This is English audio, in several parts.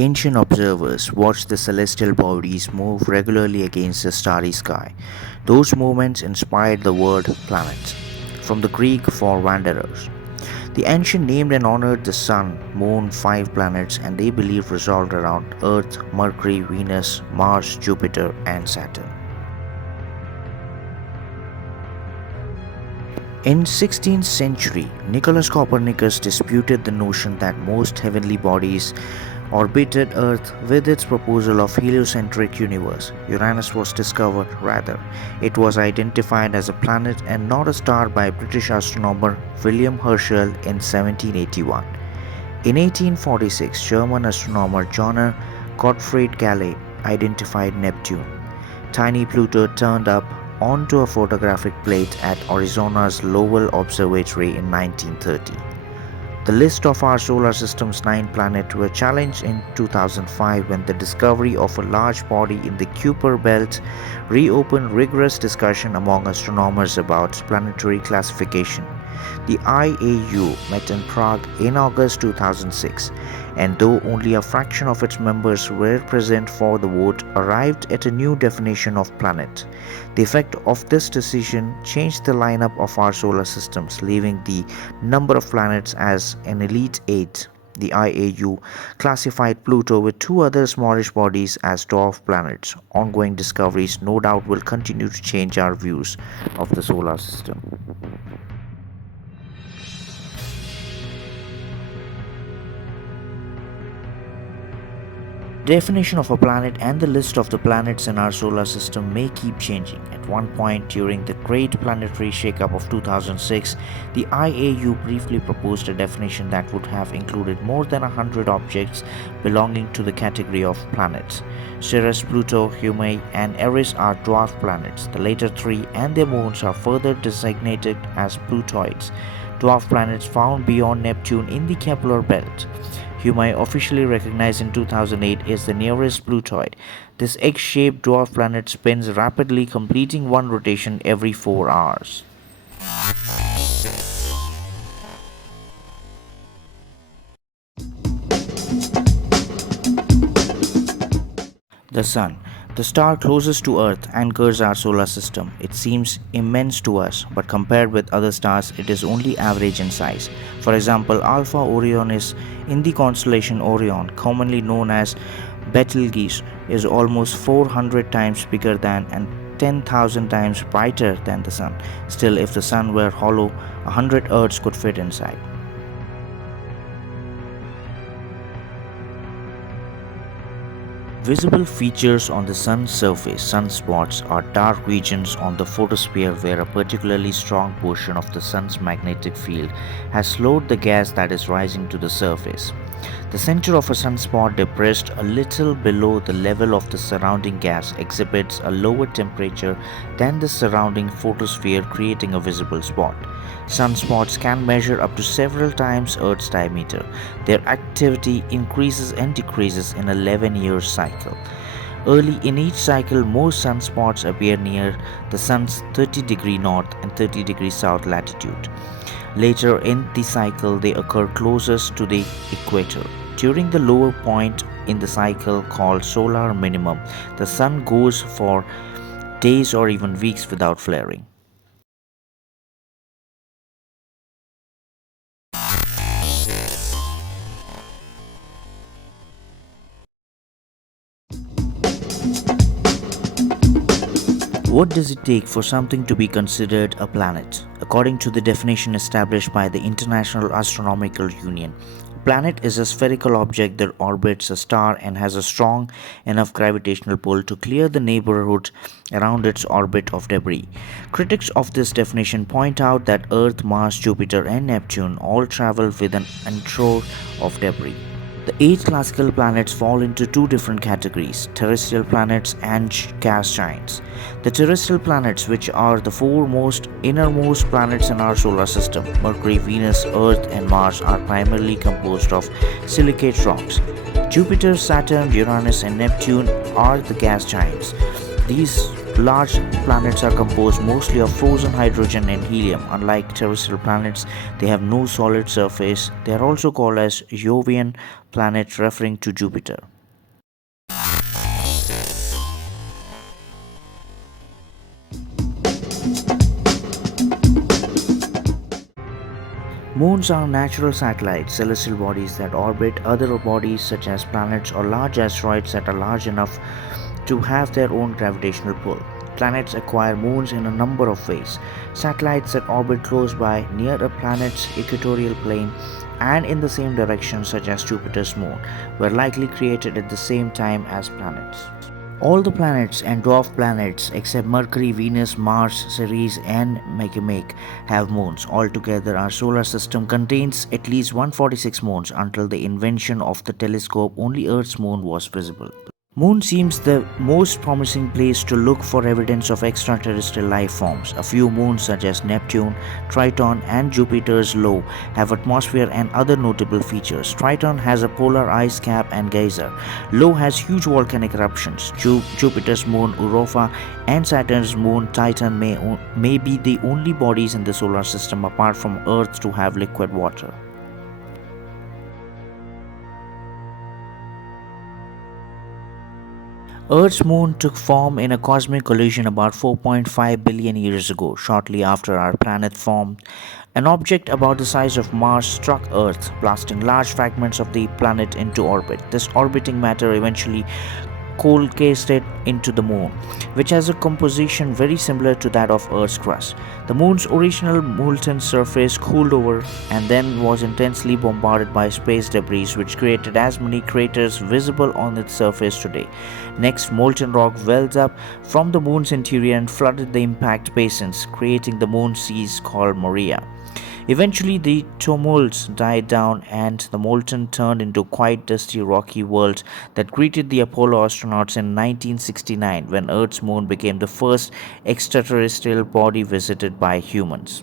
Ancient observers watched the celestial bodies move regularly against the starry sky. Those movements inspired the word planet, from the Greek for wanderers. The ancient named and honored the Sun, Moon, five planets, and they believed revolved around Earth, Mercury, Venus, Mars, Jupiter, and Saturn. In 16th century, Nicholas Copernicus disputed the notion that most heavenly bodies orbited Earth with its proposal of heliocentric universe. Uranus was discovered, rather. It was identified as a planet and not a star by British astronomer William Herschel in 1781. In 1846, German astronomer Johann Gottfried Galle identified Neptune. Tiny Pluto turned up onto a photographic plate at Arizona's Lowell Observatory in 1930. The list of our solar system's 9 planets were challenged in 2005 when the discovery of a large body in the Kuiper belt reopened rigorous discussion among astronomers about planetary classification. The IAU met in Prague in August 2006, and though only a fraction of its members were present for the vote, arrived at a new definition of planet. The effect of this decision changed the lineup of our solar systems, leaving the number of planets as an elite 8. The IAU classified Pluto with 2 other smallish bodies as dwarf planets. Ongoing discoveries no doubt will continue to change our views of the solar system. The definition of a planet and the list of the planets in our solar system may keep changing. At one point during the Great Planetary Shakeup of 2006, the IAU briefly proposed a definition that would have included more than 100 objects belonging to the category of planets. Ceres, Pluto, Haumea, and Eris are dwarf planets. The later 3 and their moons are further designated as Plutoids, dwarf planets found beyond Neptune in the Kepler belt. Haumea, officially recognized in 2008, is the nearest Plutoid. This egg-shaped dwarf planet spins rapidly, completing one rotation every 4 hours. The Sun, the star closest to Earth, anchors our solar system. It seems immense to us, but compared with other stars, it is only average in size. For example, Alpha Orionis in the constellation Orion, commonly known as Betelgeuse, is almost 400 times bigger than and 10,000 times brighter than the Sun. Still, if the Sun were hollow, 100 Earths could fit inside. Visible features on the Sun's surface, sunspots, are dark regions on the photosphere where a particularly strong portion of the Sun's magnetic field has slowed the gas that is rising to the surface. The center of a sunspot, depressed a little below the level of the surrounding gas, exhibits a lower temperature than the surrounding photosphere, creating a visible spot. Sunspots can measure up to several times Earth's diameter. Their activity increases and decreases in a 11-year cycle. Early in each cycle, most sunspots appear near the Sun's 30° north and 30° south latitude. Later in the cycle, they occur closest to the equator. During the lower point in the cycle, called solar minimum, the Sun goes for days or even weeks without flaring. What does it take for something to be considered a planet? According to the definition established by the International Astronomical Union, a planet is a spherical object that orbits a star and has a strong enough gravitational pull to clear the neighborhood around its orbit of debris. Critics of this definition point out that Earth, Mars, Jupiter, and Neptune all travel with an entourage of debris. The 8 classical planets fall into 2 different categories: terrestrial planets and gas giants. The terrestrial planets, which are the 4 innermost planets in our solar system, Mercury, Venus, Earth, and Mars, are primarily composed of silicate rocks. Jupiter, Saturn, Uranus, and Neptune are the gas giants. These large planets are composed mostly of frozen hydrogen and helium. Unlike terrestrial planets, they have no solid surface. They are also called as Jovian planets, referring to Jupiter. Moons are natural satellites, celestial bodies that orbit other bodies such as planets or large asteroids that are large enough to have their own gravitational pull. Planets acquire moons in a number of ways. Satellites that orbit close by, near a planet's equatorial plane, and in the same direction, such as Jupiter's moon, were likely created at the same time as planets. All the planets and dwarf planets except Mercury, Venus, Mars, Ceres, and Makemake have moons. Altogether, our solar system contains at least 146 moons. Until the invention of the telescope, only Earth's moon was visible. Moon seems the most promising place to look for evidence of extraterrestrial life forms. A few moons such as Neptune, Triton and Jupiter's Io have atmosphere and other notable features. Triton has a polar ice cap and geyser. Io has huge volcanic eruptions. Jupiter's moon Europa and Saturn's moon Titan may be the only bodies in the solar system apart from Earth to have liquid water. Earth's moon took form in a cosmic collision about 4.5 billion years ago. Shortly after our planet formed, an object about the size of Mars struck Earth, blasting large fragments of the planet into orbit. This orbiting matter eventually coalesced into the moon, which has a composition very similar to that of Earth's crust. The moon's original molten surface cooled over and then was intensely bombarded by space debris, which created as many craters visible on its surface today. Next, molten rock welled up from the moon's interior and flooded the impact basins, creating the moon seas called Moria. Eventually, the tumults died down and the molten turned into quite dusty rocky world that greeted the Apollo astronauts in 1969, when Earth's moon became the first extraterrestrial body visited by humans.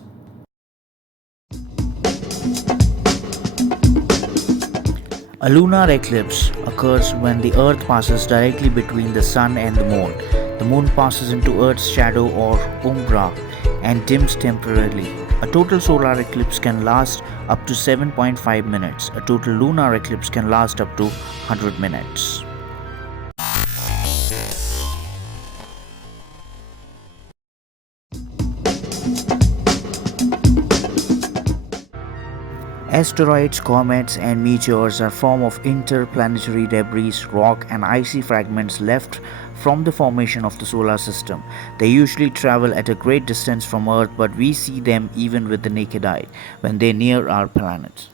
A lunar eclipse occurs when the Earth passes directly between the Sun and the Moon. The Moon passes into Earth's shadow or umbra and dims temporarily. A total solar eclipse can last up to 7.5 minutes. A total lunar eclipse can last up to 100 minutes. Asteroids, comets, and meteors are form of interplanetary debris, rock, and icy fragments left from the formation of the solar system. They usually travel at a great distance from Earth, but we see them even with the naked eye when they near our planet.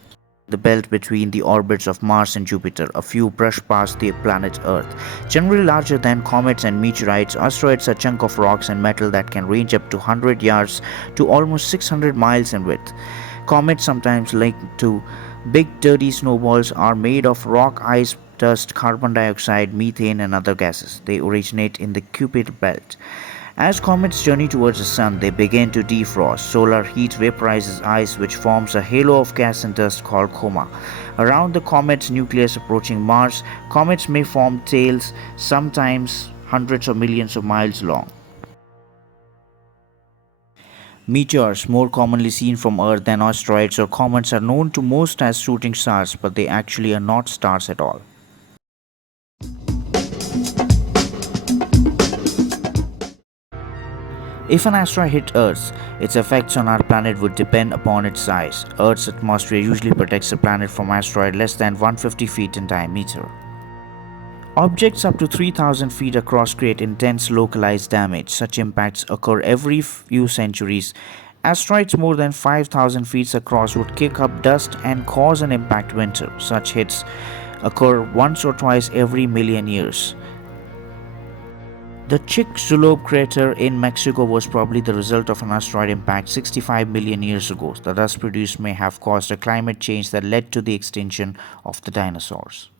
The belt between the orbits of Mars and Jupiter, a few brush past the planet Earth. Generally larger than comets and meteorites, asteroids are chunks of rocks and metal that can range up to 100 yards to almost 600 miles in width. Comets, sometimes linked to big dirty snowballs, are made of rock, ice, dust, carbon dioxide, methane, and other gases. They originate in the Kuiper belt. As comets journey towards the sun, they begin to defrost. Solar heat vaporizes ice, which forms a halo of gas and dust called coma. Around the comet's nucleus approaching Mars, comets may form tails, sometimes hundreds or millions of miles long. Meteors, more commonly seen from Earth than asteroids or comets, are known to most as shooting stars, but they actually are not stars at all. If an asteroid hit Earth, its effects on our planet would depend upon its size. Earth's atmosphere usually protects the planet from asteroids less than 150 feet in diameter. Objects up to 3,000 feet across create intense localized damage. Such impacts occur every few centuries. Asteroids more than 5,000 feet across would kick up dust and cause an impact winter. Such hits occur once or twice every million years. The Chicxulub crater in Mexico was probably the result of an asteroid impact 65 million years ago. The dust produced may have caused a climate change that led to the extinction of the dinosaurs.